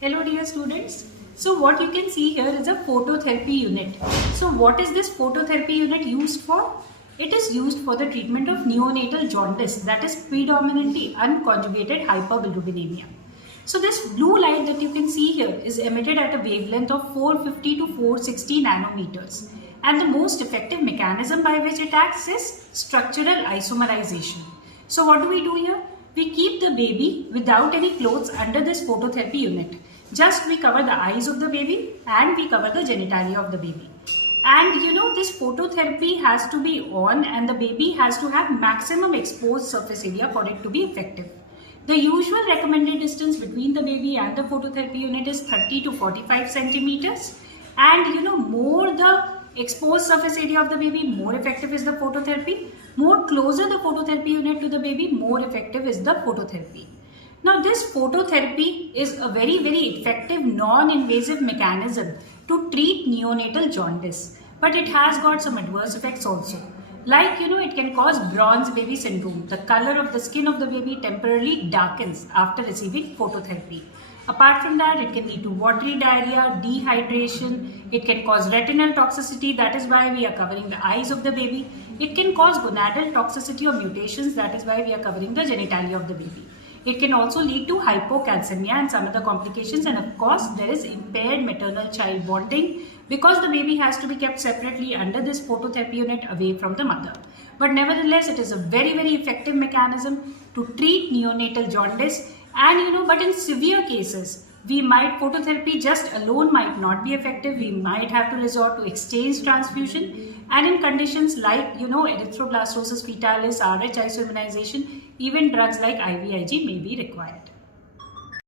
Hello dear students. So what you can see here is a phototherapy unit. So what is this phototherapy unit used for? It is used for the treatment of neonatal jaundice, that is predominantly unconjugated hyperbilirubinemia. So this blue light that you can see here is emitted at a wavelength of 450 to 460 nanometers. And the most effective mechanism by which it acts is structural isomerization. So what do we do here? We keep the baby without any clothes under this phototherapy unit. Just we cover the eyes of the baby and we cover the genitalia of the baby. And this phototherapy has to be on and the baby has to have maximum exposed surface area for it to be effective. The usual recommended distance between the baby and the phototherapy unit is 30 to 45 centimeters. And more the exposed surface area of the baby, more effective is the phototherapy. More closer the phototherapy unit to the baby, more effective is the phototherapy. Now this phototherapy is a very effective non-invasive mechanism to treat neonatal jaundice. But it has got some adverse effects also. Like it can cause bronze baby syndrome. The color of the skin of the baby temporarily darkens after receiving phototherapy. Apart from that, it can lead to watery diarrhea, dehydration. It can cause retinal toxicity. That is why we are covering the eyes of the baby. It can cause gonadal toxicity or mutations. That is why we are covering the genitalia of the baby. It can also lead to hypocalcemia and some other complications, and of course there is impaired maternal child bonding because the baby has to be kept separately under this phototherapy unit away from the mother. But nevertheless, it is a very effective mechanism to treat neonatal jaundice. And but in severe cases, phototherapy just alone might not be effective. We might have to resort to exchange transfusion, and in conditions like erythroblastosis fetalis, Rh isoimmunization, even drugs like IVIG may be required.